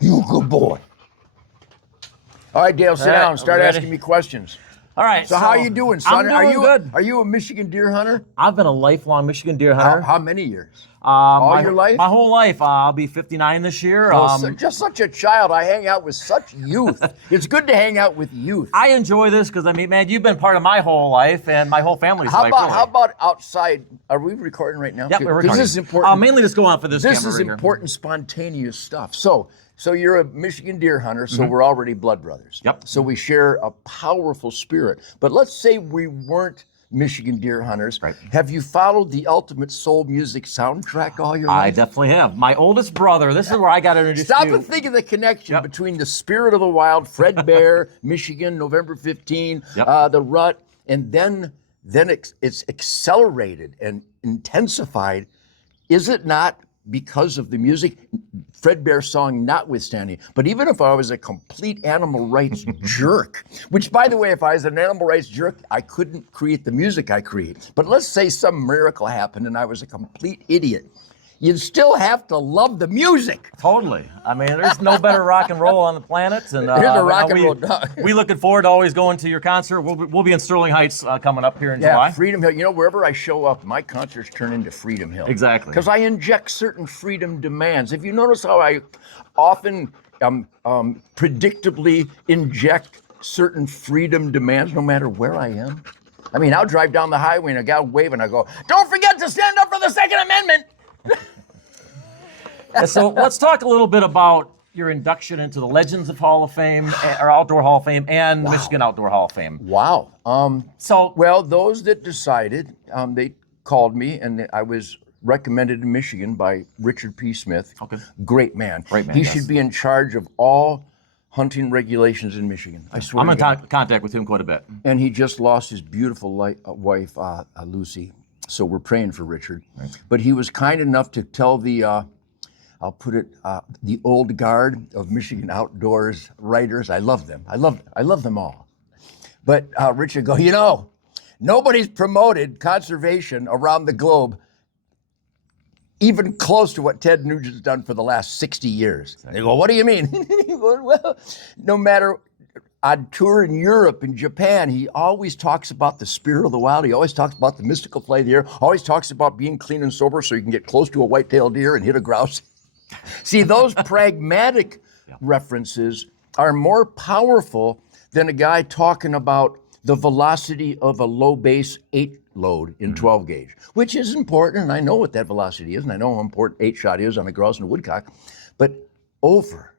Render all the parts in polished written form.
You good boy. All right, Dale, sit down and start asking me questions. All right. So how you doing, son? I'm doing good. Are you a Michigan deer hunter? I've been a lifelong Michigan deer hunter. How many years? All your life? My whole life. I'll be 59 this year. Just such a child. I hang out with such youth. It's good to hang out with youth. I enjoy this because, I mean, man, you've been part of my whole life and my whole family's life. How about outside? Are we recording right now? Yep, we're recording. This is important. Mainly just go on for this This camera is right here. important, spontaneous stuff. So you're a Michigan deer hunter, so we're already blood brothers. Yep. So we share a powerful spirit. But let's say we weren't Michigan deer hunters. Right. Have you followed the ultimate soul music soundtrack all your I life? definitely have. My oldest brother, this is where I got introduced Stop to. and think of the connection between the Spirit of the Wild, Fred Bear, Michigan, November 15, the rut, and then it's accelerated and intensified. Is it not because of the music? Fred Bear song notwithstanding. But even if I was a complete animal rights jerk, which by the way, if I was an animal rights jerk, I couldn't create the music I create. But let's say some miracle happened and I was a complete idiot. You'd still have to love the music. Totally. I mean, there's no better rock and roll on the planet. And Here's a rock and roll dog. We looking forward to always going to your concert. We'll be in Sterling Heights coming up here in July. Freedom Hill. You know, wherever I show up, my concerts turn into Freedom Hill. Exactly. Because I inject certain freedom demands. If you notice how I often predictably inject certain freedom demands no matter where I am. I mean, I'll drive down the highway and a guy will wave and I go, "Don't forget to stand up for the Second Amendment." So let's talk a little bit about your induction into the Legends of Hall of Fame, or Outdoor Hall of Fame, and Michigan Outdoor Hall of Fame. Wow. Well, those that decided, they called me, and I was recommended in Michigan by Richard P. Smith. Okay. Great man. Great man, He yes. should be in charge of all hunting regulations in Michigan. I swear. I'm to in God. contact with him quite a bit. And he just lost his beautiful wife, Lucy. So we're praying for Richard. Right. But he was kind enough to tell the, I'll put it, the old guard of Michigan outdoors writers. I love them. I love them all. But Richard go, you know, nobody's promoted conservation around the globe even close to what Ted Nugent's done for the last 60 years. They go, what do you mean? He goes, well, no matter on tour in Europe and Japan, he always talks about the spirit of the wild. He always talks about the mystical play of the air. Always talks about being clean and sober so you can get close to a white-tailed deer and hit a grouse. See, those pragmatic references are more powerful than a guy talking about the velocity of a low base 8 load in 12 gauge, which is important, and I know what that velocity is, and I know how important 8 shot is on a grouse and a woodcock, but over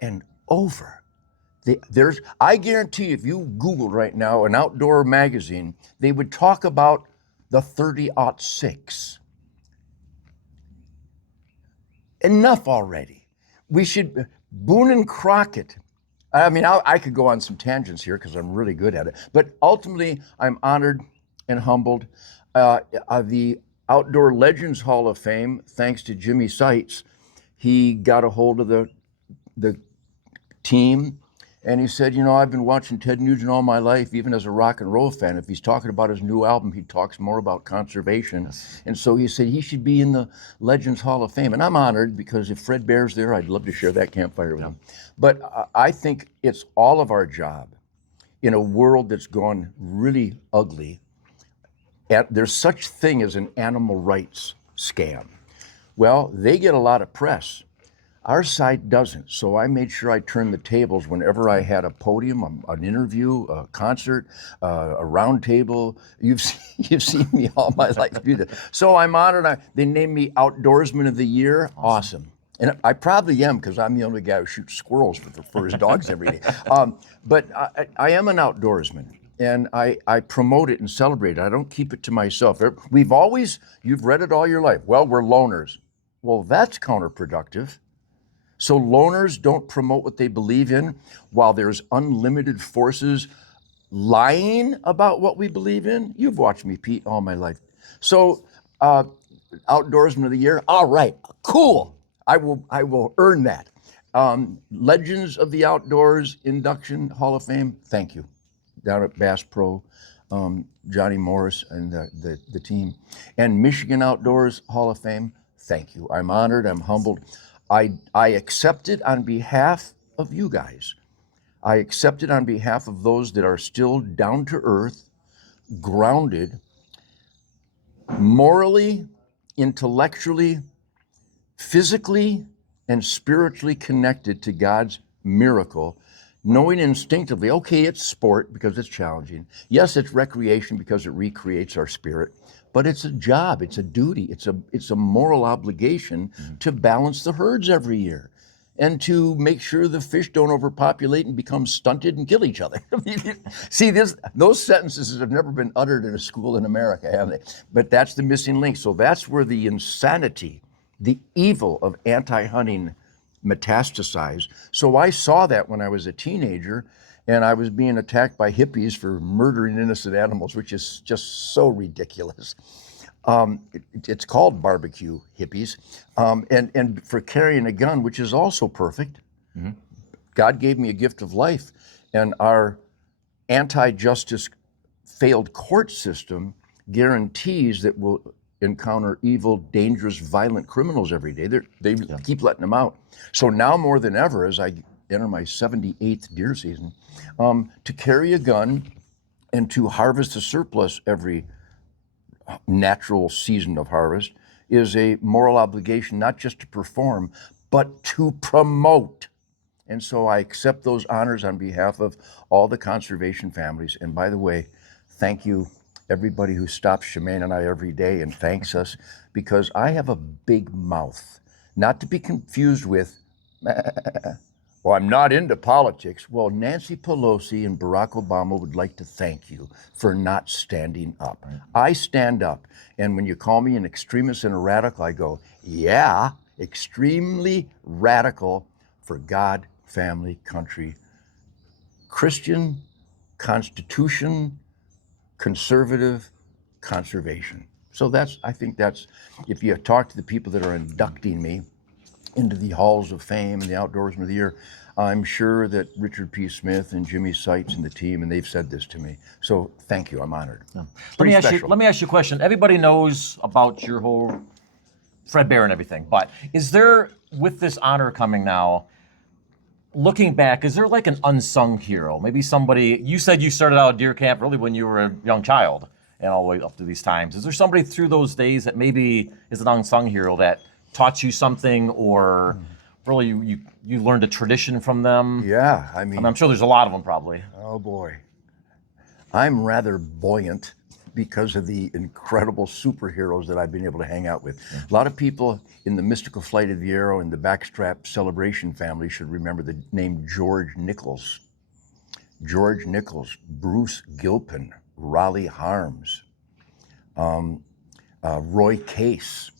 and over. I guarantee if you Googled right now an outdoor magazine, they would talk about the 30-06. Enough already. We should, Boone and Crockett. I mean, I could go on some tangents here because I'm really good at it, but ultimately I'm honored and humbled. The Outdoor Legends Hall of Fame, thanks to Jimmy Seitz, he got a hold of the team. And he said, you know, I've been watching Ted Nugent all my life, even as a rock and roll fan. If he's talking about his new album, he talks more about conservation. Yes. And so he said he should be in the Legends Hall of Fame. And I'm honored because if Fred Bear's there, I'd love to share that campfire with him. But I think it's all of our job in a world that's gone really ugly. There's such thing as an animal rights scam. Well, they get a lot of press. Our side doesn't, so I made sure I turned the tables whenever I had a podium, an interview, a concert, a round table. You've seen me all my life do that. So I'm honored. They named me Outdoorsman of the Year. Awesome. And I probably am because I'm the only guy who shoots squirrels for his dogs every day. But I am an outdoorsman. And I promote it and celebrate it. I don't keep it to myself. You've read it all your life. Well, we're loners. Well, that's counterproductive. So loners don't promote what they believe in while there's unlimited forces lying about what we believe in. You've watched me, Pete, all my life. So Outdoorsman of the Year, all right, cool. I will earn that. Legends of the Outdoors Induction Hall of Fame, thank you. Down at Bass Pro, Johnny Morris and the team. And Michigan Outdoors Hall of Fame, thank you. I'm honored, I'm humbled. I accept it on behalf of you guys. I accept it on behalf of those that are still down to earth, grounded, morally, intellectually, physically, and spiritually connected to God's miracle, knowing instinctively, okay, it's sport because it's challenging. Yes, it's recreation because it recreates our spirit, but it's a job, it's a duty, it's a moral obligation to balance the herds every year and to make sure the fish don't overpopulate and become stunted and kill each other. See, those sentences have never been uttered in a school in America, have they? But that's the missing link. So that's where the insanity, the evil of anti-hunting metastasized. So I saw that when I was a teenager, and I was being attacked by hippies for murdering innocent animals, which is just so ridiculous. It's called barbecue hippies, and for carrying a gun, which is also perfect. Mm-hmm. God gave me a gift of life, and our anti-justice failed court system guarantees that we'll encounter evil, dangerous, violent criminals every day. They keep letting them out. So now more than ever, as I enter my 78th deer season, to carry a gun and to harvest a surplus every natural season of harvest is a moral obligation, not just to perform, but to promote. And so I accept those honors on behalf of all the conservation families. And by the way, thank you, everybody who stops Shemane and I every day and thanks us, because I have a big mouth, not to be confused with, well, I'm not into politics. Well, Nancy Pelosi and Barack Obama would like to thank you for not standing up. I stand up. And when you call me an extremist and a radical, I go, yeah, extremely radical for God, family, country, Christian, Constitution, conservative, conservation. So I think that's, if you talk to the people that are inducting me into the halls of fame and the outdoorsman of the year, I'm sure that Richard P. Smith and Jimmy Seitz and the team, and they've said this to me. So thank you, I'm honored. Yeah. Let me ask you a question. Everybody knows about your whole Fred Bear and everything, but is there, with this honor coming now, looking back, is there like an unsung hero? Maybe somebody, you said you started out at deer camp really when you were a young child and all the way up to these times. Is there somebody through those days that maybe is an unsung hero that taught you something, or really you learned a tradition from them? Yeah, I mean, I'm sure there's a lot of them probably. Oh boy. I'm rather buoyant because of the incredible superheroes that I've been able to hang out with. Yeah. A lot of people in the Mystical Flight of the Arrow and the Backstrap Celebration family should remember the name George Nichols. George Nichols, Bruce Gilpin, Raleigh Harms, Roy Case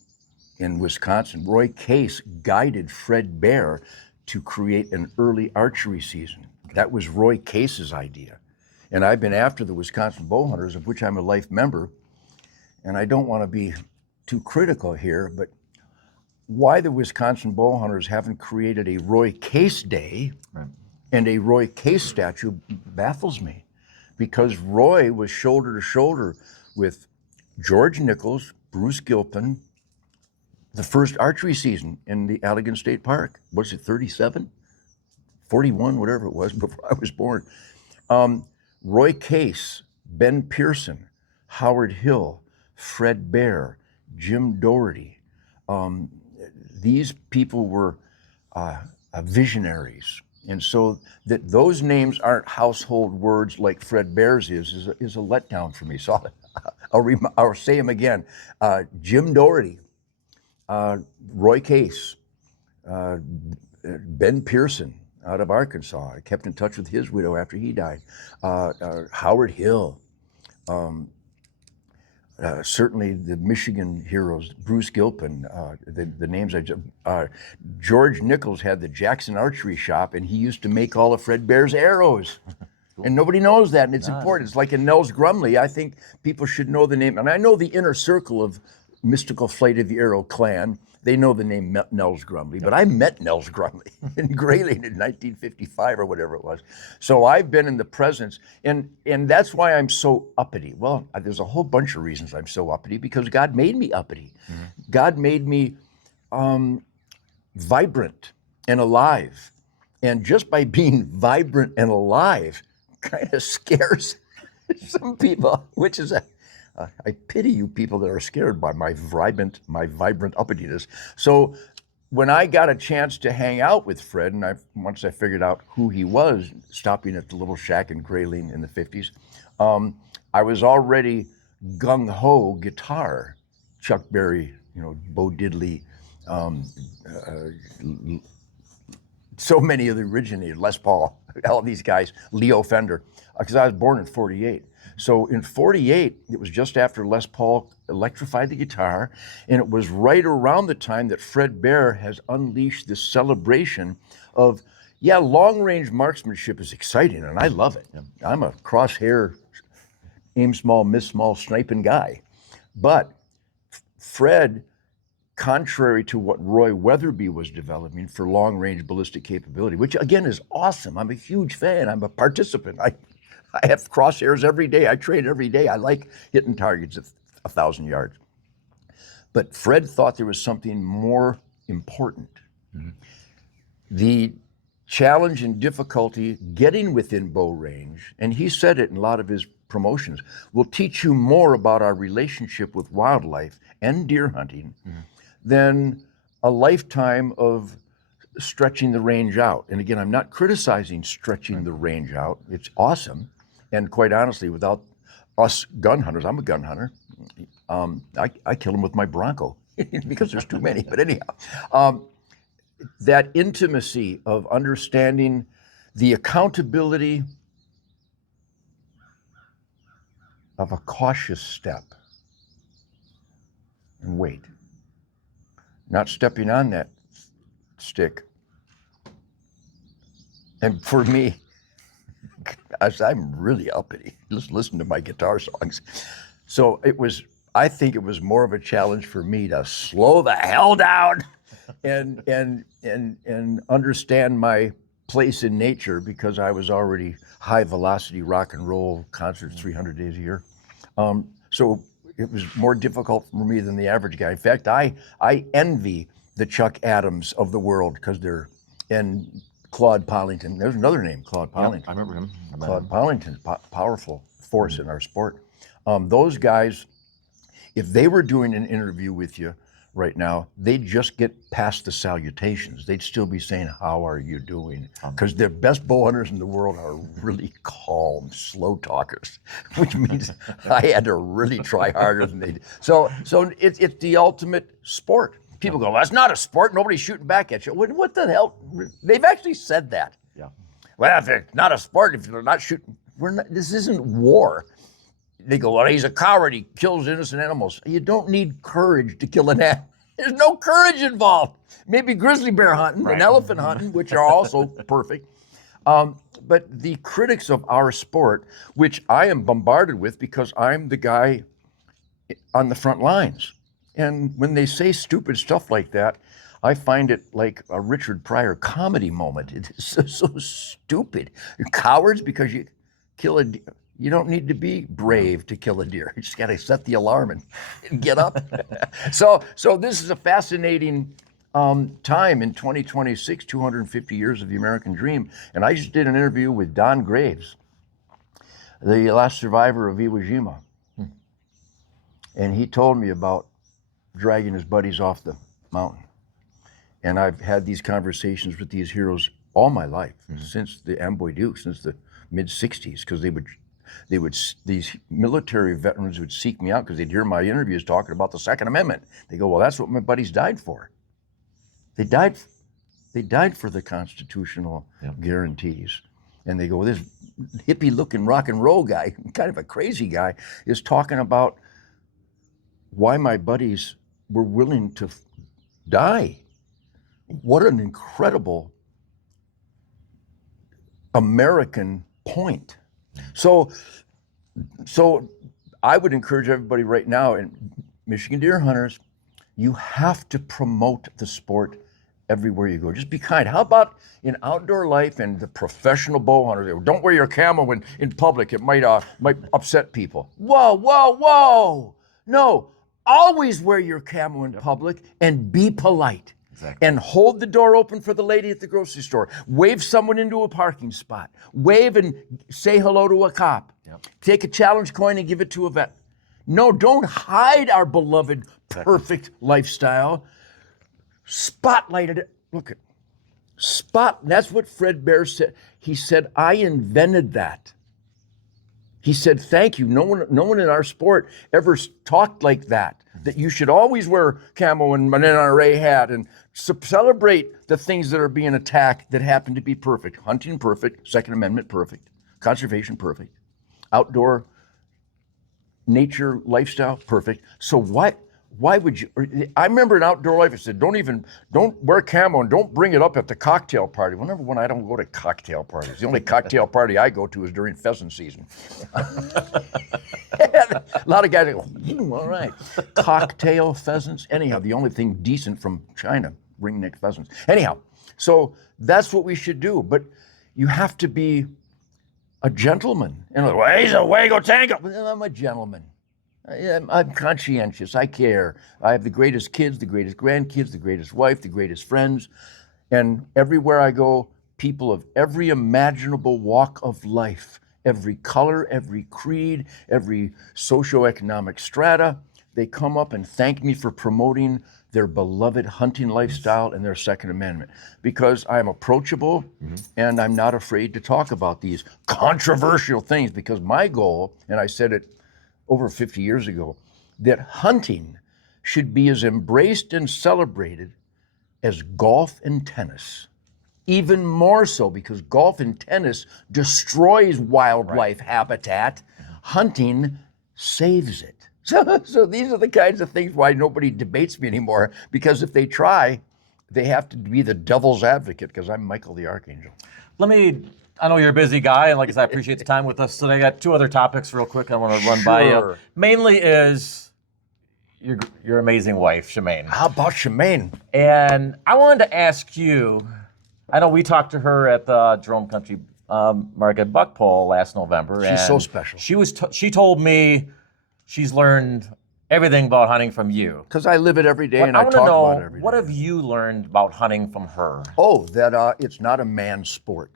in Wisconsin. Roy Case guided Fred Bear to create an early archery season. That was Roy Case's idea. And I've been after the Wisconsin bow hunters, of which I'm a life member, and I don't want to be too critical here, but why the Wisconsin bow hunters haven't created a Roy Case Day and a Roy Case statue baffles me, because Roy was shoulder to shoulder with George Nichols, Bruce Gilpin, the first archery season in the Allegan State Park. Was it 37? 41, whatever it was, before I was born. Roy Case, Ben Pearson, Howard Hill, Fred Bear, Jim Doherty. These people were visionaries. And so that those names aren't household words like Fred Bear's is a letdown for me. So I'll say them again. Jim Doherty, Roy Case, Ben Pearson out of Arkansas. I kept in touch with his widow after he died. Howard Hill, certainly the Michigan heroes, Bruce Gilpin, the names George Nichols had the Jackson Archery Shop, and he used to make all of Fred Bear's arrows. And nobody knows that, and it's important. It's like in Nels Grumley. I think people should know the name. And I know the inner circle of Mystical Flight of the Arrow clan. They know the name Nels Grumley, but I met Nels Grumley in Grayling in 1955 or whatever it was. So I've been in the presence, and that's why I'm so uppity. Well, there's a whole bunch of reasons I'm so uppity, because God made me uppity. Mm-hmm. God made me vibrant and alive. And just by being vibrant and alive kind of scares some people, which is I pity you people that are scared by my vibrant uppityness. So when I got a chance to hang out with Fred, and once I figured out who he was, stopping at the little shack in Grayling in the 50s, I was already gung-ho guitar, Chuck Berry, Bo Diddley, so many of the originators, Les Paul, all these guys, Leo Fender, because I was born in 48. So in 48, it was just after Les Paul electrified the guitar, and it was right around the time that Fred Bear has unleashed this celebration of, long-range marksmanship is exciting, and I love it. I'm a crosshair, aim small, miss small, sniping guy. But Fred, contrary to what Roy Weatherby was developing for long-range ballistic capability, which again is awesome. I'm a huge fan. I'm a participant. I have crosshairs every day. I train every day. I like hitting targets at 1,000 yards. But Fred thought there was something more important. Mm-hmm. The challenge and difficulty getting within bow range, and he said it in a lot of his promotions, will teach you more about our relationship with wildlife and deer hunting than a lifetime of stretching the range out. And again, I'm not criticizing stretching the range out. It's awesome. And quite honestly, without us gun hunters, I'm a gun hunter, I kill them with my Bronco because there's too many. But anyhow, that intimacy of understanding the accountability of a cautious step and wait. Not stepping on that stick. And for me, as I'm really uppity, just listen to my guitar songs. So I think it was more of a challenge for me to slow the hell down and understand my place in nature, because I was already high velocity rock and roll concerts 300 days a year. So it was more difficult for me than the average guy. In fact, I envy the Chuck Adams of the world, and Claude Pollington. There's another name, Claude Pollington. Yep, I remember him. Claude Pollington's powerful force in our sport. Those guys, if they were doing an interview with you right now, they'd just get past the salutations. They'd still be saying, "How are you doing?" Because the best bow hunters in the world are really calm, slow talkers, which means I had to really try harder than they did. So it's the ultimate sport. People go, "Well, that's not a sport. Nobody's shooting back at you." What the hell? They've actually said that. Yeah. Well, if it's not a sport, if you're not shooting, this isn't war. They go, "Well, he's a coward. He kills innocent animals." You don't need courage to kill an animal. There's no courage involved. Maybe grizzly bear hunting and elephant hunting, which are also perfect. But the critics of our sport, which I am bombarded with because I'm the guy on the front lines. And when they say stupid stuff like that, I find it like a Richard Pryor comedy moment. It is so stupid. You're cowards because you kill a deer. You don't need to be brave to kill a deer. You just got to set the alarm and get up. So this is a fascinating time in 2026, 250 years of the American dream. And I just did an interview with Don Graves, the last survivor of Iwo Jima. And he told me about dragging his buddies off the mountain. And I've had these conversations with these heroes all my life, since the Amboy Duke, since the mid-60s, because these military veterans would seek me out because they'd hear my interviews talking about the Second Amendment. They go, "Well, that's what my buddies died for. They died for the constitutional guarantees." And they go, "This hippie-looking rock and roll guy, kind of a crazy guy, is talking about why my buddies were willing to die." What an incredible American point. So I would encourage everybody right now, and Michigan deer hunters, you have to promote the sport everywhere you go. Just be kind. How about in outdoor life and the professional bow hunters? Don't wear your camo in public. It might upset people. Whoa. No, always wear your camo in public and be polite. and hold the door open for the lady at the grocery store. Wave someone into a parking spot. Wave and say hello to a cop. Take a challenge coin and give it to a vet. No, don't hide our beloved perfect lifestyle. Spotlight it. Look at that's what Fred Bear said. He said, I invented that. He said, thank you. No one in our sport ever talked like that you should always wear camo and an NRA hat and celebrate the things that are being attacked that happen to be perfect. Hunting perfect, Second Amendment perfect, conservation perfect, outdoor nature lifestyle perfect. So why would you? I remember in Outdoor Life, it said, don't wear camo and don't bring it up at the cocktail party. Well, number one, I don't go to cocktail parties. The only cocktail party I go to is during pheasant season. A lot of guys go, all right, cocktail pheasants. Anyhow, the only thing decent from China, ringneck pheasants. Anyhow, so that's what we should do. But you have to be a gentleman. And like, well, he's a Wago Tango. Well, I'm a gentleman. I'm conscientious. I care. I have the greatest kids, the greatest grandkids, the greatest wife, the greatest friends. And everywhere I go, people of every imaginable walk of life, every color, every creed, every socioeconomic strata, they come up and thank me for promoting their beloved hunting lifestyle and their Second Amendment, because I'm approachable and I'm not afraid to talk about these controversial things, because my goal, and I said it over 50 years ago, that hunting should be as embraced and celebrated as golf and tennis. Even more so, because golf and tennis destroys wildlife habitat. Hunting saves it. So these are the kinds of things why nobody debates me anymore, because if they try, they have to be the devil's advocate, because I'm Michael the Archangel. I know you're a busy guy, and like I said, I appreciate the time with us today. I got two other topics real quick I want to run by you. Mainly is your amazing wife, Shemane. How about Shemane? And I wanted to ask you, I know we talked to her at the Jerome Country Market Buckpole last November. She's so special. She told me she's learned everything about hunting from you. Because I live it every day, and I talk about it every day. What have you learned about hunting from her? Oh, that it's not a man's sport.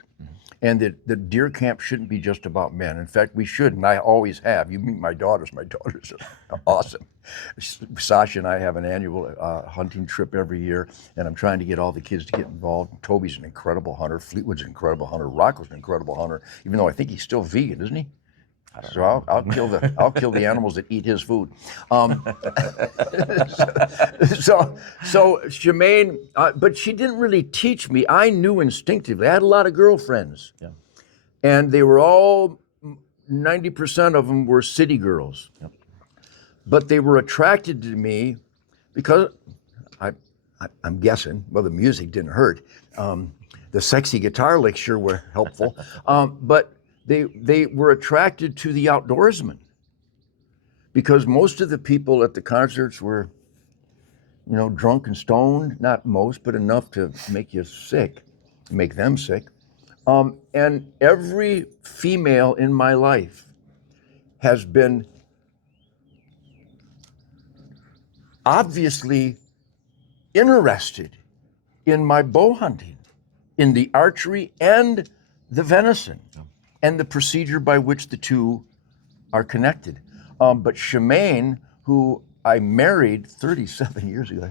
And that the deer camp shouldn't be just about men. In fact, we should, and I always have. You meet my daughters are awesome. Sasha and I have an annual hunting trip every year, and I'm trying to get all the kids to get involved. Toby's an incredible hunter. Fleetwood's an incredible hunter. Rocco's an incredible hunter, even though I think he's still vegan, isn't he? So I'll kill the animals that eat his food. So Shemane, but she didn't really teach me. I knew instinctively. I had a lot of girlfriends, and they were all 90% of them were city girls, but they were attracted to me because I'm guessing. Well, the music didn't hurt. The sexy guitar licks sure were helpful, but. They were attracted to the outdoorsman, because most of the people at the concerts were, drunk and stoned. Not most, but enough to make you sick, make them sick. And every female in my life has been obviously interested in my bow hunting, in the archery and the venison. And the procedure by which the two are connected. But Shemane, who I married 37 years ago,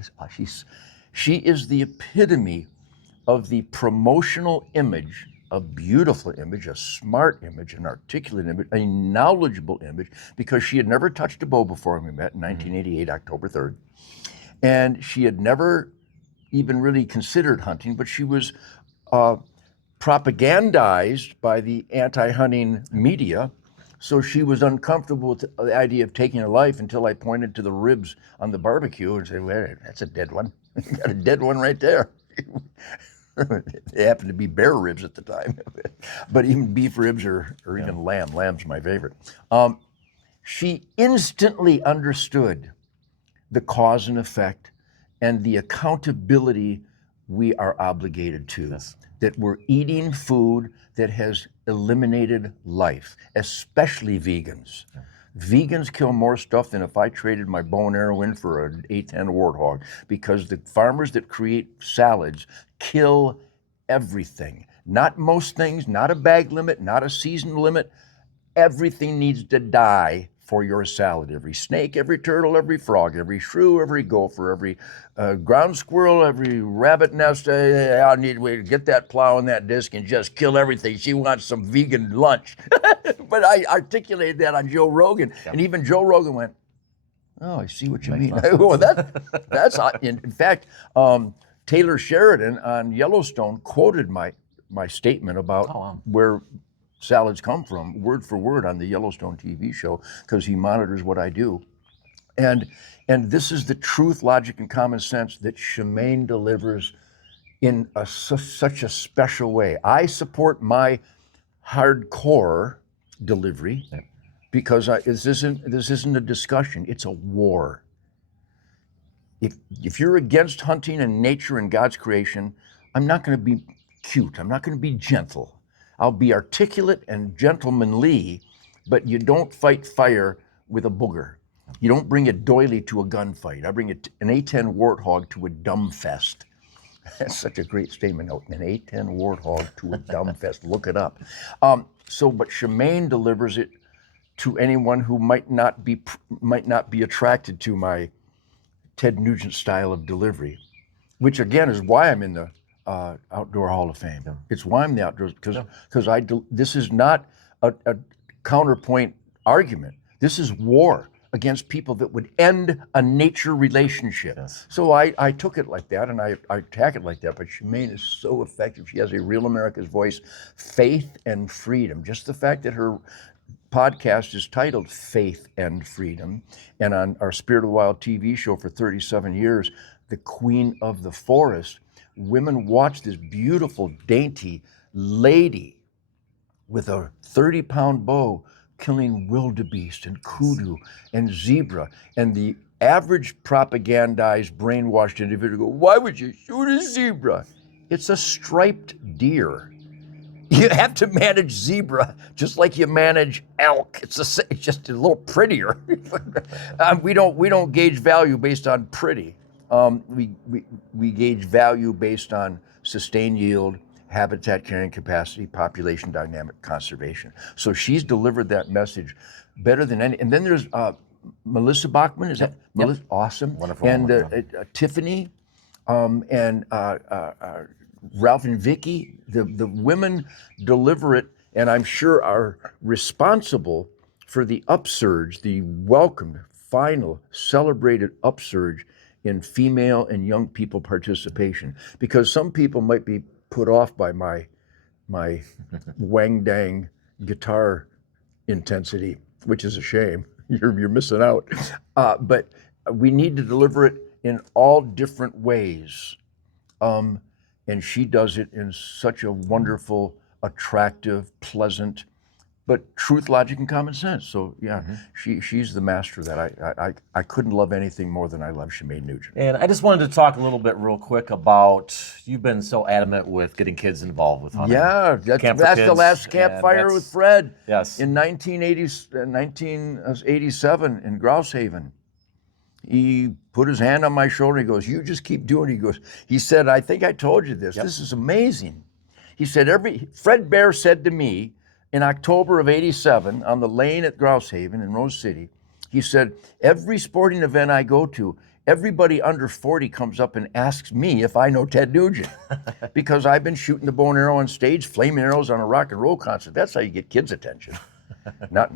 she is the epitome of the promotional image, a beautiful image, a smart image, an articulate image, a knowledgeable image, because she had never touched a bow before we met in 1988, October 3rd. And she had never even really considered hunting, but she was propagandized by the anti-hunting media, so she was uncomfortable with the idea of taking her life until I pointed to the ribs on the barbecue and said, well, that's a dead one. You got a dead one right there. They happened to be bear ribs at the time, but even beef ribs or even lamb. Lamb's my favorite. She instantly understood the cause and effect and the accountability we are obligated to. Yes. That we're eating food that has eliminated life, especially vegans. Yeah. Vegans kill more stuff than if I traded my bow and arrow in for an A10 warthog, because the farmers that create salads kill everything. Not most things, not a bag limit, not a season limit. Everything needs to die for your salad. Every snake, every turtle, every frog, every shrew, every gopher, every ground squirrel, every rabbit nest. I need to get that plow and that disc and just kill everything. She wants some vegan lunch. But I articulated that on Joe Rogan, and even Joe Rogan went, "Oh, I see what you mean." Well, that's in fact, Taylor Sheridan on Yellowstone quoted my statement about where salads come from, word for word, on the Yellowstone TV show, because he monitors what I do. And this is the truth, logic, and common sense that Shemane delivers in such a special way. I support my hardcore delivery because this isn't a discussion, it's a war. If you're against hunting and nature and God's creation, I'm not going to be cute, I'm not going to be gentle. I'll be articulate and gentlemanly, but you don't fight fire with a booger. You don't bring a doily to a gunfight. I bring an A10 warthog to a dumb fest. That's such a great statement. An A10 warthog to a dumb fest. Look it up. But Shemane delivers it to anyone who might not be attracted to my Ted Nugent style of delivery, which again is why I'm in the Outdoor Hall of Fame. It's why I'm the outdoors, because this is not a counterpoint argument. This is war against people that would end a nature relationship. Yes. So I took it like that, and I attack it like that. But Shemane is so effective. She has a real America's voice, faith and freedom. Just the fact that her podcast is titled Faith and Freedom, and on our SpiritWild TV show for 37 years, The Queen of the Forest, women watch this beautiful, dainty lady with a 30-pound bow killing wildebeest and kudu and zebra. And the average propagandized, brainwashed individual go, "Why would you shoot a zebra? It's a striped deer." You have to manage zebra just like you manage elk. It's just a little prettier. We don't gauge value based on pretty. We gauge value based on sustained yield, habitat carrying capacity, population dynamic conservation. So she's delivered that message better than any. And then there's Melissa Bachman. Is that Melissa? Awesome. Wonderful. And Tiffany, and Ralph and Vicky. The women deliver it, and I'm sure are responsible for the upsurge, the welcomed, final, celebrated upsurge in female and young people participation. Because some people might be put off by my wang dang guitar intensity, which is a shame. You're missing out. But we need to deliver it in all different ways. And she does it in such a wonderful, attractive, pleasant, but truth, logic, and common sense. So yeah, she's the master of that. I couldn't love anything more than I love Shemane Nugent. And I just wanted to talk a little bit real quick about, you've been so adamant with getting kids involved with hunting. Yeah, that's the last campfire with Fred. Yes. In 1987 in Grouse Haven. He put his hand on my shoulder. He goes, "You just keep doing it." He said, "I think I told you this. This is amazing." He said, Fred Bear said to me in October of 87 on the lane at Grouse Haven in Rose City, he said, "Every sporting event I go to, everybody under 40 comes up and asks me if I know Ted Nugent because I've been shooting the bow and arrow on stage, flaming arrows on a rock and roll concert." That's how you get kids' attention. Not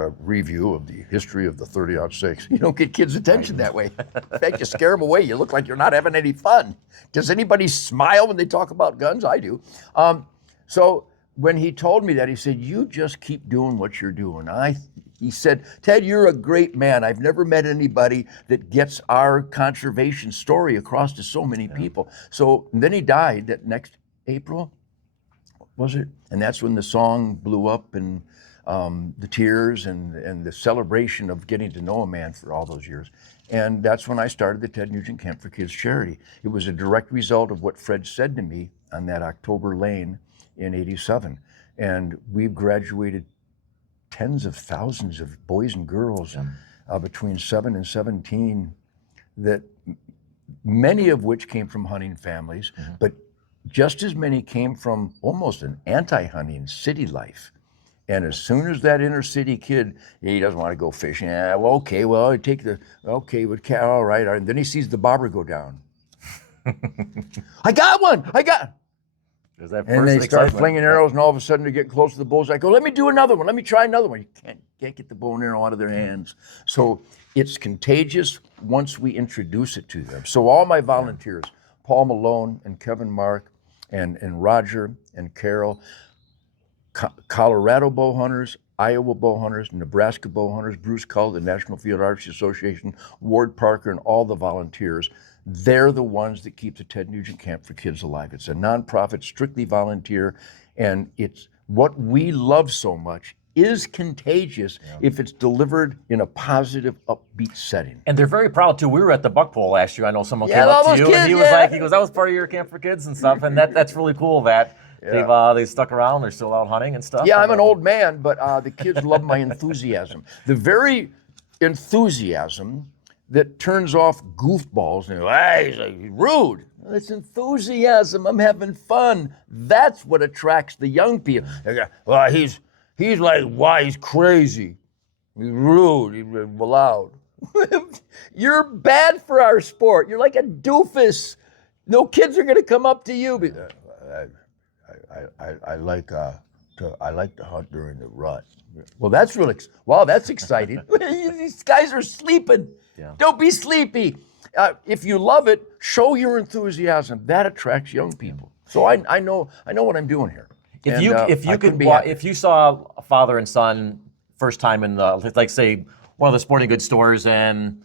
a review of the history of the 30-06. You don't get kids' attention that way. In fact, you scare them away. You look like you're not having any fun. Does anybody smile when they talk about guns? I do. So when he told me that, he said, "You just keep doing what you're doing." He said, "Ted, you're a great man. I've never met anybody that gets our conservation story across to so many people." So then he died that next April, was it? And that's when the song blew up, and the tears and the celebration of getting to know a man for all those years. And that's when I started the Ted Nugent Camp for Kids charity. It was a direct result of what Fred said to me on that October lane in 87. And we've graduated tens of thousands of boys and girls between 7 and 17 that many of which came from hunting families, but just as many came from almost an anti-hunting city life. And as soon as that inner city kid, he doesn't want to go fishing. I take the, with cat, all right. And then he sees the bobber go down. I got one. And they start flinging arrows, and all of a sudden they get close to the bullseye. I go, let me do another one. Let me try another one. You can't get the bow and arrow out of their hands. So it's contagious once we introduce it to them. So all my volunteers, Paul Malone and Kevin Mark and Roger and Carol, Colorado bow hunters, Iowa bow hunters, Nebraska bow hunters, Bruce Cull, the National Field Archery Association, Ward Parker, and all the volunteers, they're the ones that keep the Ted Nugent Camp for Kids alive. It's a nonprofit, strictly volunteer, and it's what we love so much is contagious if it's delivered in a positive, upbeat setting. And they're very proud too. We were at the buck pull last year. I know someone came up to you and he was like, that was part of your Camp for Kids and stuff, and that's really cool that they stuck around. They're still out hunting and stuff. Yeah, I'm an old man, but the kids love my enthusiasm. The very enthusiasm that turns off goofballs and he's rude. Well, it's enthusiasm. I'm having fun. That's what attracts the young people. They go, well, he's like, why? He's crazy. He's rude. He's loud. You're bad for our sport. You're like a doofus. No kids are going to come up to you. I like to hunt during the rut. Well, that's that's exciting. These guys are sleeping. Yeah. Don't be sleepy. If you love it, show your enthusiasm. That attracts young people. So I know what I'm doing here. If you saw a father and son first time in the, like say, one of the sporting goods stores and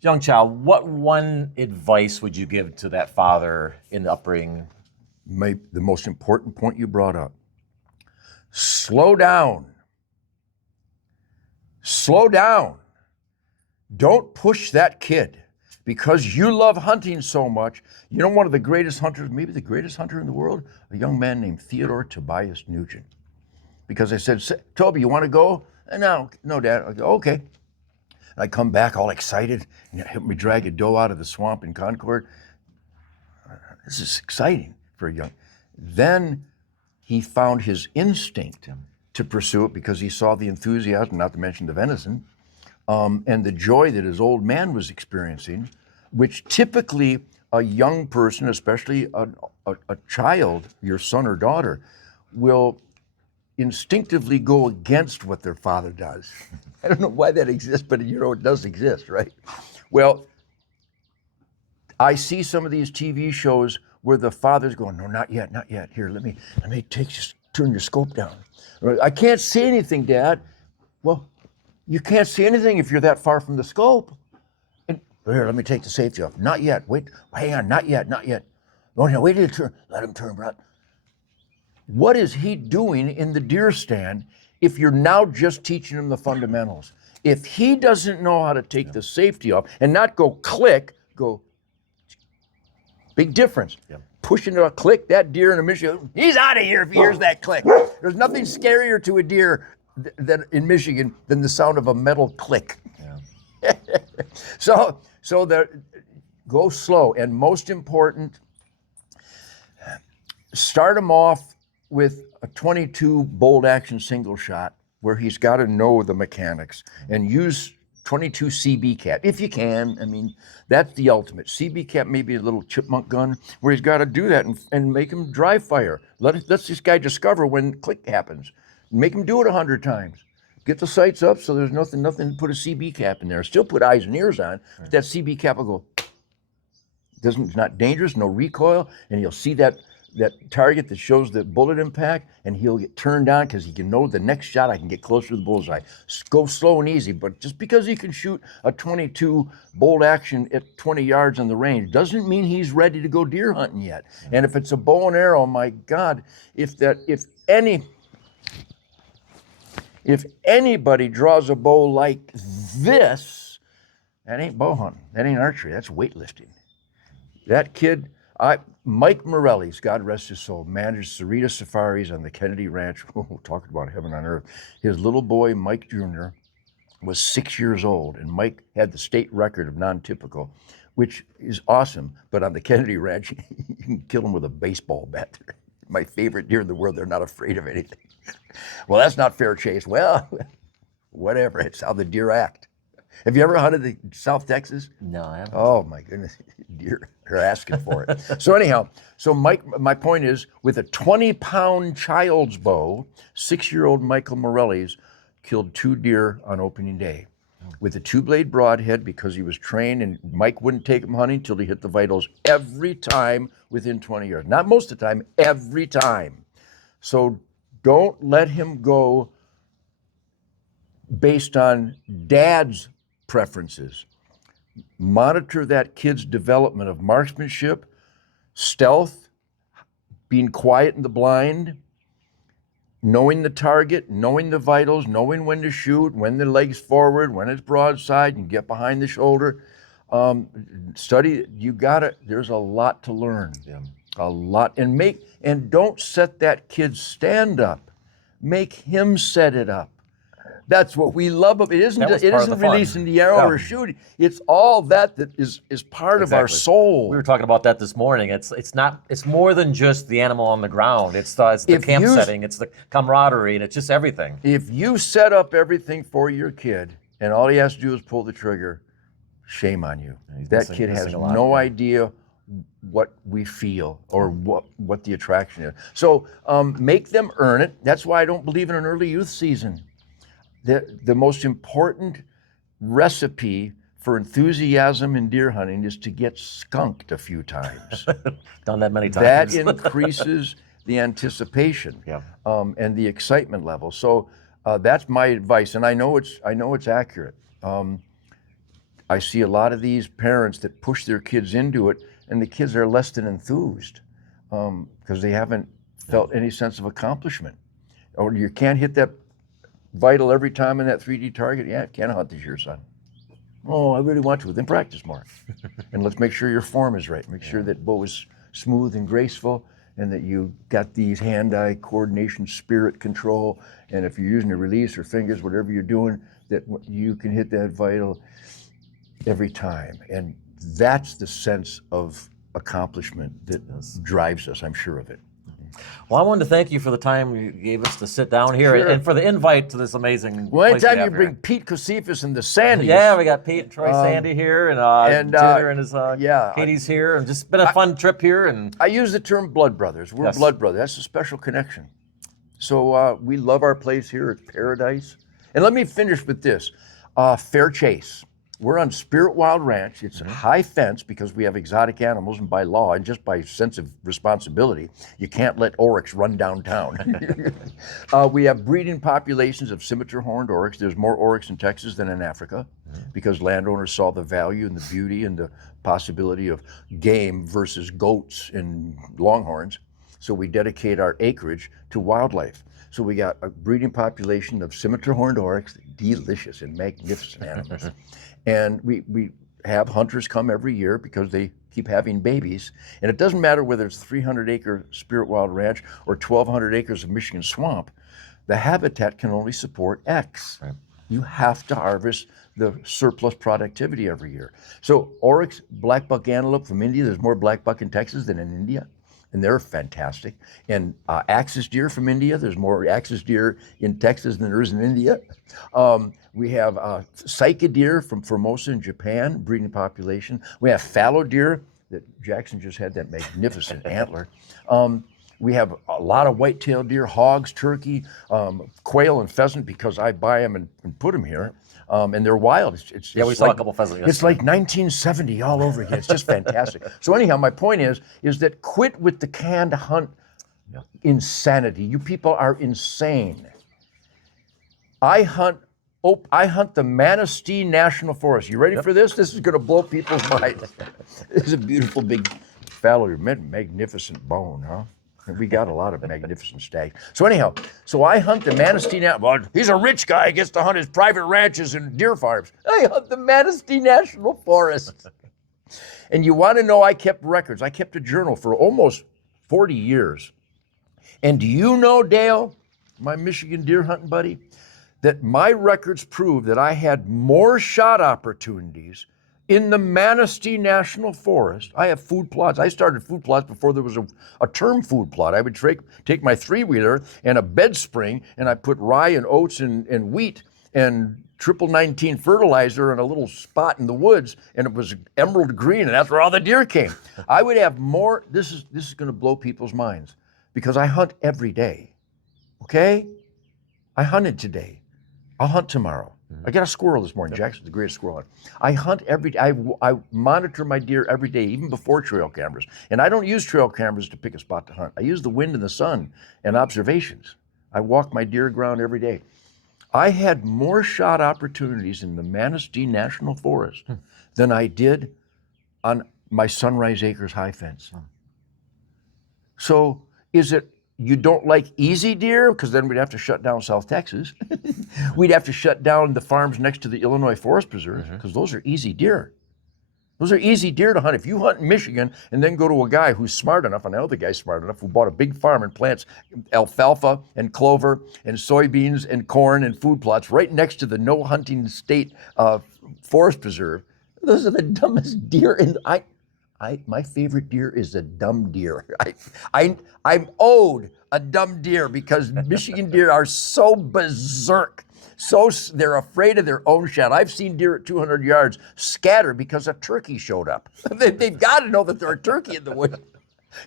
young child, what one advice would you give to that father in the upbringing? The most important point you brought up. Slow down. Slow down. Don't push that kid because you love hunting so much. You know, one of the greatest hunters, maybe the greatest hunter in the world, a young man named Theodore Tobias Nugent. Because I said, Toby, you want to go? No, Dad. I go, okay. And I come back all excited and help me drag a doe out of the swamp in Concord. This is exciting for a young. Then he found his instinct to pursue it because he saw the enthusiasm, not to mention the venison, and the joy that his old man was experiencing, which typically a young person, especially a child, your son or daughter, will instinctively go against what their father does. I don't know why that exists, but it does exist, right? Well, I see some of these TV shows where the father's going, no, not yet. Here, let me turn your scope down. I can't see anything, Dad. Well, you can't see anything if you're that far from the scope. And here, let me take the safety off. Not yet. Wait, hang on. Not yet. Oh, no, wait till you turn. Let him turn, bro. What is he doing in the deer stand if you're now just teaching him the fundamentals? If he doesn't know how to take the safety off and not go click, go. Big difference. Yeah. Pushing a click, that deer in a Michigan, he's out of here if he hears that click. There's nothing scarier to a deer in Michigan than the sound of a metal click. Yeah. So go slow, and most important, start him off with a 22 bolt action single shot where he's got to know the mechanics and use 22 CB cap, if you can. I mean, that's the ultimate. CB cap, maybe a little chipmunk gun, where he's got to do that and make him dry fire. Let this guy discover when click happens. Make him do it 100 times. Get the sights up so there's nothing to put a CB cap in there. Still put eyes and ears on, but that CB cap will go, it's not dangerous, no recoil, and you'll see that target that shows the bullet impact, and he'll get turned on because he can know the next shot I can get closer to the bullseye. Go slow and easy, but just because he can shoot a 22 bolt action at 20 yards on the range doesn't mean he's ready to go deer hunting yet. And if it's a bow and arrow, my God, if anybody draws a bow like this, that ain't bow hunting, that ain't archery, that's weightlifting. That kid, Mike Morelli's, God rest his soul, managed Cerrito safaris on the Kennedy Ranch. Talking about heaven on earth. His little boy, Mike Jr., was 6 years old, and Mike had the state record of non-typical, which is awesome. But on the Kennedy Ranch, you can kill them with a baseball bat. My favorite deer in the world, they're not afraid of anything. Well, that's not fair chase. Well, whatever, it's how the deer act. Have you ever hunted the South Texas? No, I haven't. Oh my goodness, deer are asking for it. So anyhow, Mike, my point is, with a 20-pound child's bow, 6-year-old Michael Morelli's killed 2 deer on opening day. With a 2-blade broadhead, because he was trained, and Mike wouldn't take him hunting till he hit the vitals every time within 20 yards. Not most of the time, every time. So don't let him go based on dad's preferences. Monitor that kid's development of marksmanship, stealth, being quiet in the blind, knowing the target, knowing the vitals, knowing when to shoot, when the leg's forward, when it's broadside, and get behind the shoulder. Study, there's a lot to learn. Yeah. A lot. And don't set that kid stand up. Make him set it up. That's what we love. It isn't releasing the arrow or shooting. It's all that is part of our soul. We were talking about that this morning. It's more than just the animal on the ground. It's the camp setting. It's the camaraderie, and it's just everything. If you set up everything for your kid, and all he has to do is pull the trigger, shame on you. That kid has no idea what we feel or what the attraction is. So make them earn it. That's why I don't believe in an early youth season. The most important recipe for enthusiasm in deer hunting is to get skunked a few times. Done that many times. That increases the anticipation and the excitement level. So that's my advice, and I know it's accurate. I see a lot of these parents that push their kids into it, and the kids are less than enthused because they haven't felt any sense of accomplishment. Or you can't hit that vital every time in that 3D target. Yeah, can't hunt this year, son. Oh, I really want to. Then practice more. And let's make sure your form is right. Make sure that bow is smooth and graceful, and that you got these hand-eye coordination, spirit control, and if you're using a release or fingers, whatever you're doing, that you can hit that vital every time. And that's the sense of accomplishment that drives us. I'm sure of it. Well, I wanted to thank you for the time you gave us to sit down here and for the invite to this amazing Well, place anytime you bring Pete Kosifis and the Sandys. Yeah, we got Pete and Troy Sandy here, and Taylor and his Katie's here, and just been a fun trip here. And I use the term blood brothers. We're blood brothers. That's a special connection. So we love our place here. It's paradise. And let me finish with this. Fair chase. We're on SpiritWild Ranch. It's a high fence because we have exotic animals, and by law and just by sense of responsibility, you can't let oryx run downtown. We have breeding populations of scimitar horned oryx. There's more oryx in Texas than in Africa because landowners saw the value and the beauty and the possibility of game versus goats and longhorns. So we dedicate our acreage to wildlife. So we got a breeding population of scimitar horned oryx, delicious and magnificent animals. And we have hunters come every year because they keep having babies. And it doesn't matter whether it's 300-acre SpiritWild Ranch or 1,200 acres of Michigan swamp. The habitat can only support X. Right. You have to harvest the surplus productivity every year. So oryx, blackbuck antelope from India, there's more blackbuck in Texas than in India. And they're fantastic. And axis deer from India, there's more axis deer in Texas than there is in India. We have Saika deer from Formosa in Japan, breeding population. We have fallow deer that Jackson just had that magnificent antler. We have a lot of white-tailed deer, hogs, turkey, quail, and pheasant because I buy them and put them here. And they're wild. We saw a couple pheasants yesterday. It's like 1970 all over again. It's just fantastic. So anyhow, my point is that quit with the canned hunt insanity. You people are insane. I hunt the Manistee National Forest. You ready for this? This is going to blow people's minds. This is a beautiful big fallow, magnificent bone, huh? We got a lot of magnificent stags. So anyhow, I hunt the Manistee National. Well, he's a rich guy, gets to hunt his private ranches and deer farms. I hunt the Manistee National Forest. And you want to know, I kept records. I kept a journal for almost 40 years. And do you know, Dale, my Michigan deer hunting buddy, that my records prove that I had more shot opportunities in the Manistee National Forest. I have food plots. I started food plots before there was a term food plot. I would take my three-wheeler and a bed spring, and I put rye and oats and wheat and triple 19 fertilizer in a little spot in the woods, and it was emerald green, and that's where all the deer came. I would have more. This is going to blow people's minds because I hunt every day. Okay? I hunted today. I'll hunt tomorrow. I got a squirrel this morning. Jackson's the greatest squirrel hunter. I hunt every day. I monitor my deer every day, even before trail cameras. And I don't use trail cameras to pick a spot to hunt. I use the wind and the sun and observations. I walk my deer ground every day. I had more shot opportunities in the Manistee National Forest than I did on my Sunrise Acres high fence. So is it you don't like easy deer? Because then we'd have to shut down South Texas. We'd have to shut down the farms next to the Illinois Forest Preserve because those are easy deer. Those are easy deer to hunt. If you hunt in Michigan and then go to a guy who's smart enough, and I know the guy's smart enough, who bought a big farm and plants alfalfa and clover and soybeans and corn and food plots right next to the no hunting state forest preserve, those are the dumbest deer. My favorite deer is a dumb deer. I'm owed a dumb deer because Michigan deer are so berserk. So they're afraid of their own shot. I've seen deer at 200 yards scatter because a turkey showed up. They've got to know that there's a turkey in the woods.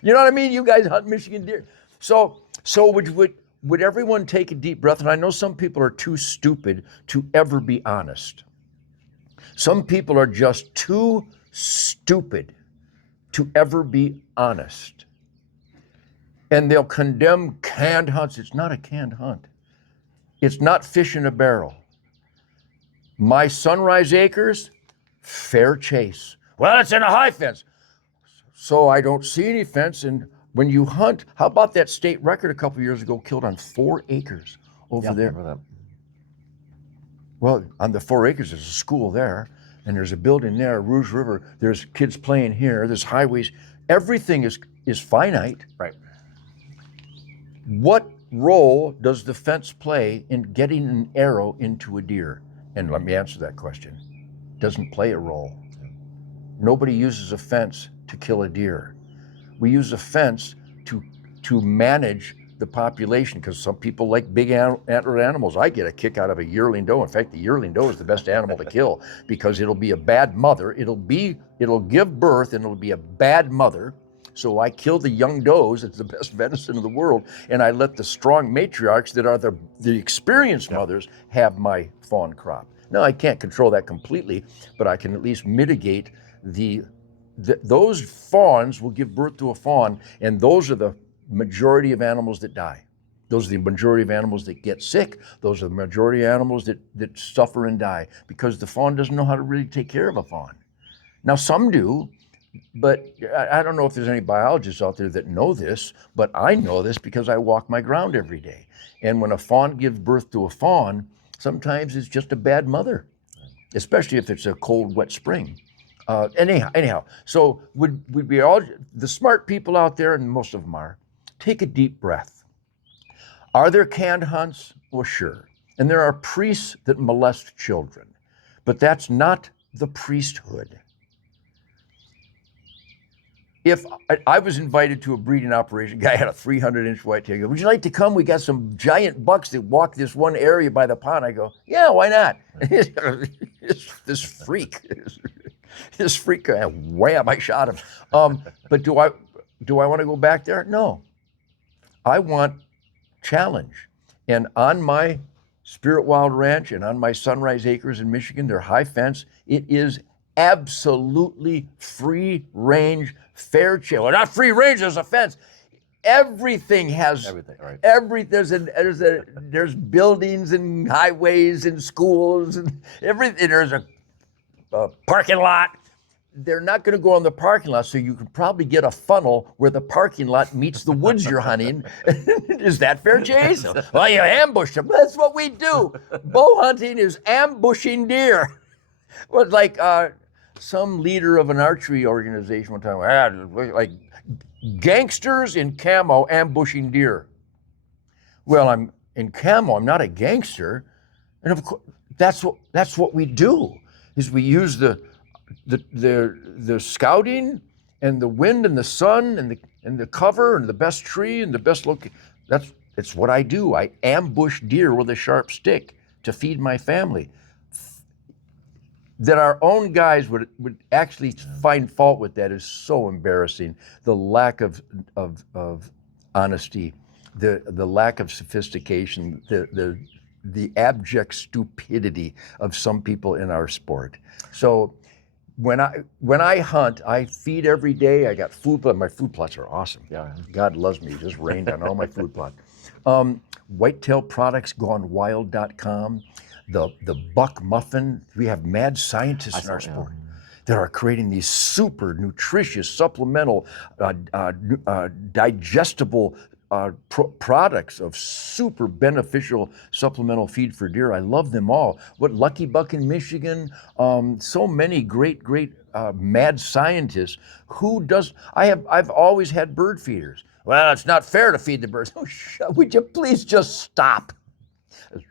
You know what I mean? You guys hunt Michigan deer. So would everyone take a deep breath? And I know some people are too stupid to ever be honest. Some people are just too stupid to ever be honest. And they'll condemn canned hunts. It's not a canned hunt. It's not fish in a barrel. My Sunrise Acres, fair chase. Well, it's in a high fence. So I don't see any fence. And when you hunt, how about that state record a couple years ago killed on 4 acres over there? Well, on the 4 acres, there's a school there, and there's a building there, Rouge River. There's kids playing here. There's highways. Everything is finite. Right. What role does the fence play in getting an arrow into a deer? And let me answer that question. Doesn't play a role. Nobody uses a fence to kill a deer. We use a fence to manage the population because some people like big antlered animals. I get a kick out of a yearling doe. In fact, the yearling doe is the best animal to kill because it'll be a bad mother. It'll give birth and it'll be a bad mother. So I kill the young does. It's the best venison in the world. And I let the strong matriarchs that are the experienced mothers have my fawn crop. Now, I can't control that completely, but I can at least mitigate those fawns will give birth to a fawn, and those are the majority of animals that die. Those are the majority of animals that get sick. Those are the majority of animals that suffer and die because the fawn doesn't know how to really take care of a fawn. Now, some do, but I don't know if there's any biologists out there that know this, but I know this because I walk my ground every day. And when a fawn gives birth to a fawn, sometimes it's just a bad mother, especially if it's a cold, wet spring. Anyhow, so would we all, the smart people out there, and most of them are, take a deep breath. Are there canned hunts? Well, sure. And there are priests that molest children, but that's not the priesthood. If I was invited to a breeding operation, guy had a 300-inch whitetail. Would you like to come? We got some giant bucks that walk this one area by the pond. I go, yeah, why not? This freak, wham! I shot him. But do I want to go back there? No. I want challenge. And on my SpiritWild Ranch and on my Sunrise Acres in Michigan, they're high fence. It is absolutely free range, fair chase. Well, not free range, there's a fence. Everything has everything. Right. There's buildings and highways and schools and everything. There's a parking lot. They're not going to go on the parking lot, so you can probably get a funnel where the parking lot meets the woods you're hunting. Is that fair, chase? Well, you ambush them. That's what we do. Bow hunting is ambushing deer. Well, like some leader of an archery organization one time, like gangsters in camo ambushing deer. Well, I'm in camo, I'm not a gangster. And of course, that's what we do, is we use the scouting and the wind and the sun and the cover and the best tree and the best location. It's what I do. I ambush deer with a sharp stick to feed my family. That our own guys would actually find fault with that is so embarrassing. The lack of honesty, the lack of sophistication, the abject stupidity of some people in our sport. So when I hunt, I feed every day. I got food plots. My food plots are awesome. Yeah, God loves me. He just rained on all my food plots. Whitetail Products Gonewild.com. The buck muffin. We have mad scientists in our sport that are creating these super nutritious, supplemental, digestible products of super beneficial supplemental feed for deer. I love them all. What Lucky Buck in Michigan, so many great mad scientists. Who does? I've always had bird feeders. Well, it's not fair to feed the birds. Oh, would you please just stop? You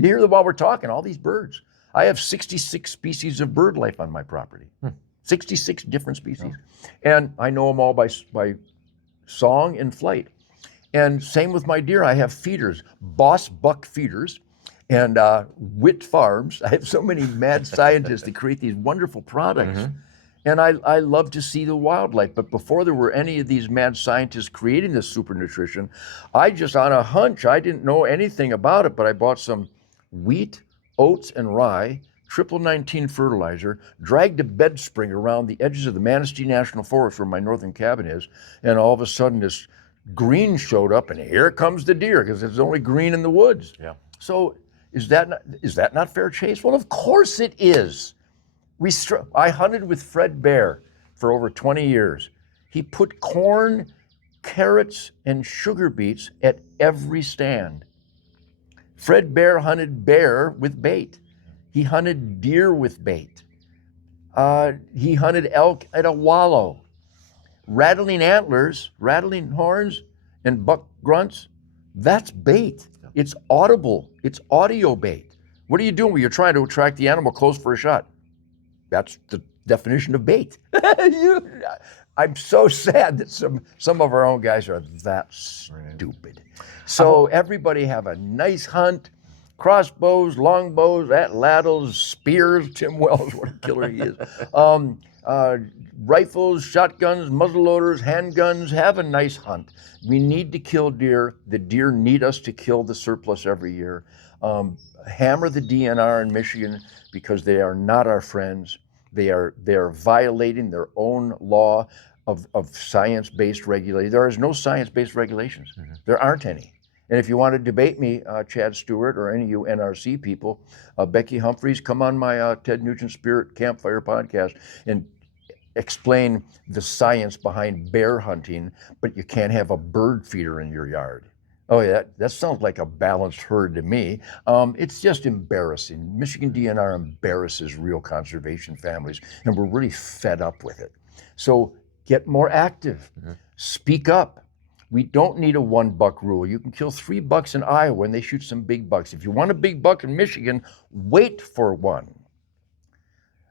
hear them while we're talking, all these birds. I have 66 species of bird life on my property. 66 different species. And I know them all by song and flight. And same with my deer. I have feeders, Boss Buck feeders, and Witt Farms. I have so many mad scientists that create these wonderful products. And I love to see the wildlife. But before there were any of these mad scientists creating this super nutrition, I just, on a hunch, I didn't know anything about it, but I bought some wheat, oats, and rye, triple 19 fertilizer, dragged a bed spring around the edges of the Manistee National Forest where my northern cabin is, and all of a sudden this green showed up, and here comes the deer, because it's only green in the woods. Yeah. So is that not fair chase? Well, of course it is. I hunted with Fred Bear for over 20 years. He put corn, carrots, and sugar beets at every stand. Fred Bear hunted bear with bait. He hunted deer with bait. He hunted elk at a wallow. Rattling antlers, rattling horns, and buck grunts, that's bait. It's audible. It's audio bait. What are you doing when you're trying to attract the animal close for a shot? That's the definition of bait. I'm so sad that some of our own guys are that stupid. So everybody have a nice hunt. Crossbows, longbows, atlatls, spears. Tim Wells, what a killer he is. Rifles, shotguns, muzzleloaders, handguns. Have a nice hunt. We need to kill deer. The deer need us to kill the surplus every year. Hammer the DNR in Michigan, because they are not our friends. They are violating their own law of science-based regulation. There is no science-based regulations. There aren't any. And if you want to debate me, Chad Stewart, or any of you NRC people, Becky Humphreys, come on my Ted Nugent Spirit Campfire podcast and explain the science behind bear hunting, but you can't have a bird feeder in your yard. Oh yeah, that sounds like a balanced herd to me. It's just embarrassing. Michigan DNR embarrasses real conservation families, and we're really fed up with it. So get more active. Speak up. We don't need a 1 buck rule. You can kill 3 bucks in Iowa and they shoot some big bucks. If you want a big buck in Michigan, wait for one.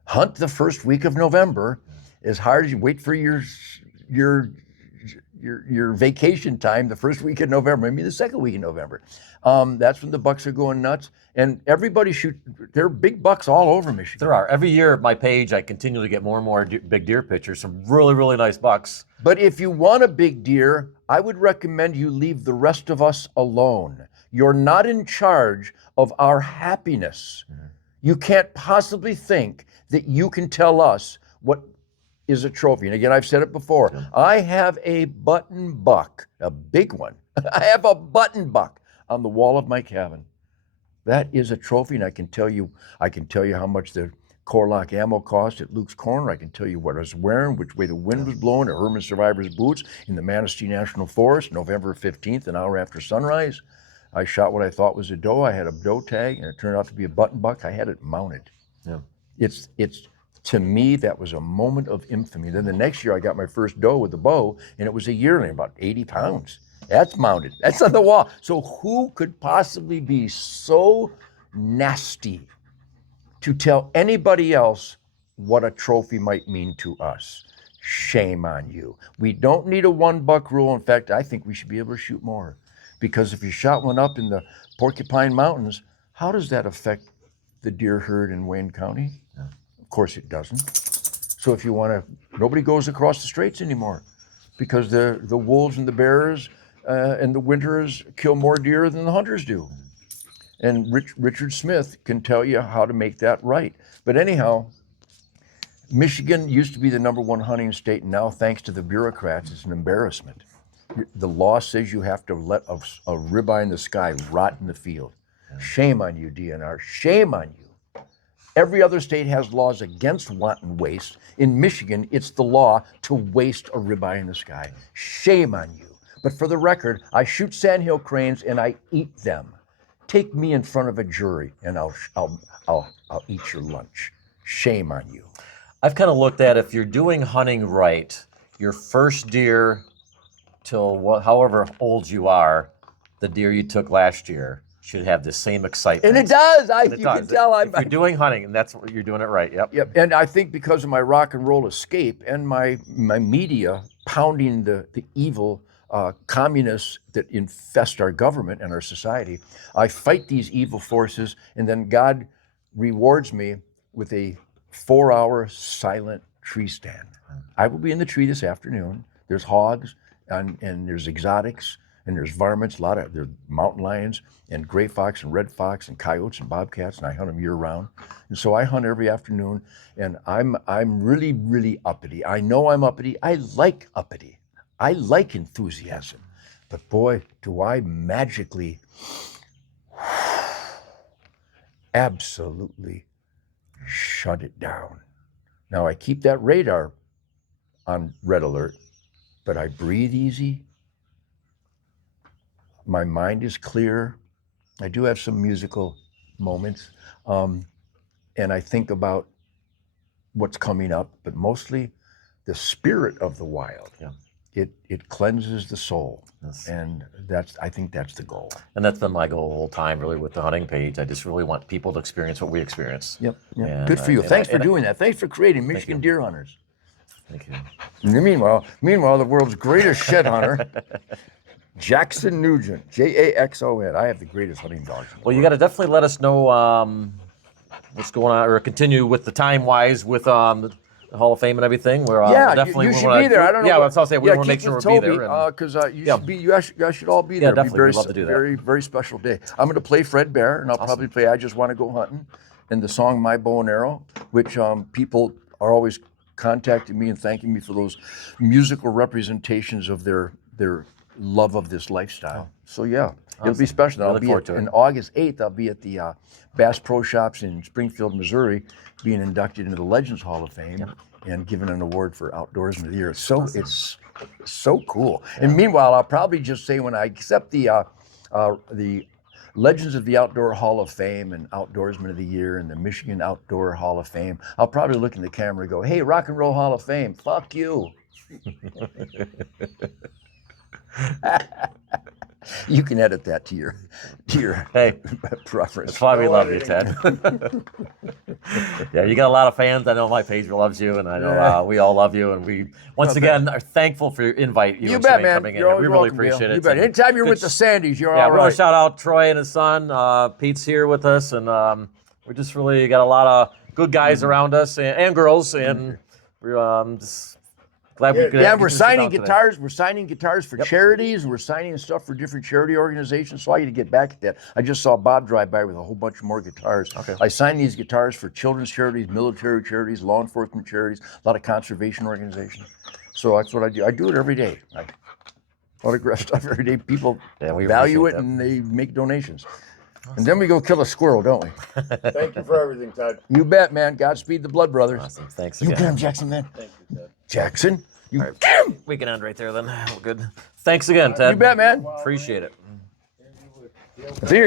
Hunt the first week of November as hard as you wait for your vacation time, the first week of November, maybe the second week in November. That's when the bucks are going nuts. And everybody there are big bucks all over Michigan. There are. Every year at my page, I continually get more and more big deer pictures, some really, really nice bucks. But if you want a big deer, I would recommend you leave the rest of us alone. You're not in charge of our happiness. You can't possibly think that you can tell us what is a trophy. And again, I've said it before. I have a button buck, a big one. I have a button buck on the wall of my cabin. That is a trophy, and I can tell you how much the Corlock ammo cost at Luke's Corner. I can tell you what I was wearing, which way the wind was blowing, at Herman Survivor's boots in the Manistee National Forest, November 15th, an hour after sunrise. I shot what I thought was a doe. I had a doe tag, and it turned out to be a button buck. I had it mounted. Yeah. It's To me, that was a moment of infamy. Then the next year, I got my first doe with the bow, and it was a yearling, about 80 pounds. That's mounted. That's on the wall. So who could possibly be so nasty to tell anybody else what a trophy might mean to us? Shame on you. We don't need a $1 rule. In fact, I think we should be able to shoot more. Because if you shot one up in the Porcupine Mountains, how does that affect the deer herd in Wayne County? Of course it doesn't. So if you want to, nobody goes across the straits anymore because the wolves and the bears and the winters kill more deer than the hunters do. And Richard Smith can tell you how to make that right. But anyhow, Michigan used to be the #1 hunting state, and now thanks to the bureaucrats, it's an embarrassment. The law says you have to let a ribeye in the sky rot in the field. Shame on you, DNR. Shame on you. Every other state has laws against wanton waste. In Michigan, it's the law to waste a ribeye in the sky. Shame on you. But for the record, I shoot sandhill cranes and I eat them. Take me in front of a jury and I'll eat your lunch. Shame on you. I've kind of looked at if you're doing hunting right, your first deer till however old you are, the deer you took last year should have the same excitement. And it does. You can tell if you're doing hunting, and that's what you're doing it right. Yep. Yep. And I think because of my rock and roll escape and my media pounding the evil communists that infest our government and our society, I fight these evil forces, and then God rewards me with a 4-hour silent tree stand. I will be in the tree this afternoon. There's hogs and there's exotics. And there's varmints, there's mountain lions and gray fox and red fox and coyotes and bobcats, and I hunt them year round. And so I hunt every afternoon, and I'm really, really uppity. I know I'm uppity. I like uppity. I like enthusiasm. But boy, do I magically absolutely shut it down. Now I keep that radar on red alert, but I breathe easy. My mind is clear. I do have some musical moments. And I think about what's coming up, but mostly the spirit of the wild. Yeah. It cleanses the soul. Yes. And I think that's the goal. And that's been my goal the whole time, really, with the hunting page. I just really want people to experience what we experience. Yep. And, good for you. Thanks for doing that. Thanks for creating Michigan Deer Hunters. Thank you. And meanwhile, the world's greatest shed hunter, Jackson Nugent, Jaxon. I have the greatest hunting dogs. Well, you got to definitely let us know what's going on, or continue with the time-wise with the Hall of Fame and everything. We're definitely you should be there. I don't know. Yeah, that's what I'll say. We want to make sure we'll be there. Because you guys should all be there. Yeah, definitely. We'd love to do that. Very, very special day. I'm going to play Fred Bear, and I'll probably play I Just Want to Go Hunting, and the song My Bow and Arrow, which people are always contacting me and thanking me for those musical representations of their love of this lifestyle. So yeah, it'll be special. I look forward to it. On August 8th, I'll be at the Bass Pro Shops in Springfield, Missouri, being inducted into the Legends Hall of Fame and given an award for Outdoorsman of the Year. It's so cool. Yeah. And meanwhile, I'll probably just say when I accept the Legends of the Outdoor Hall of Fame and Outdoorsman of the Year and the Michigan Outdoor Hall of Fame, I'll probably look in the camera and go, "Hey, Rock and Roll Hall of Fame, fuck you." You can edit that to your hey preference. That's why we love you, Ted. Yeah, you got a lot of fans. I know my page loves you, and I know we all love you. And we once again are thankful for your invite. You and bet, Shemane man. Coming You're in. We really welcome, appreciate Bill. it. You bet. Anytime you're with the Sandys, you're all right. right. We want to shout out Troy and his son. Pete's here with us, and we just really got a lot of good guys around us and girls, and we're just glad we could. Yeah, we're signing guitars. Today. We're signing guitars for charities. We're signing stuff for different charity organizations. So I got to get back at that. I just saw Bob drive by with a whole bunch more guitars. Okay. I signed these guitars for children's charities, military charities, law enforcement charities, a lot of conservation organizations. So that's what I do. I do it every day. I autograph stuff every day. People value it and they make donations. Awesome. And then we go kill a squirrel, don't we? Thank you for everything, Ted. You bet, man. Godspeed the Blood Brothers. Awesome. Thanks You again. get him, Jackson, man. Thank you, Ted. Jackson, you All right. get him. We can end right there then. Good. Thanks again, Ted. You bet, man. Appreciate it. See you.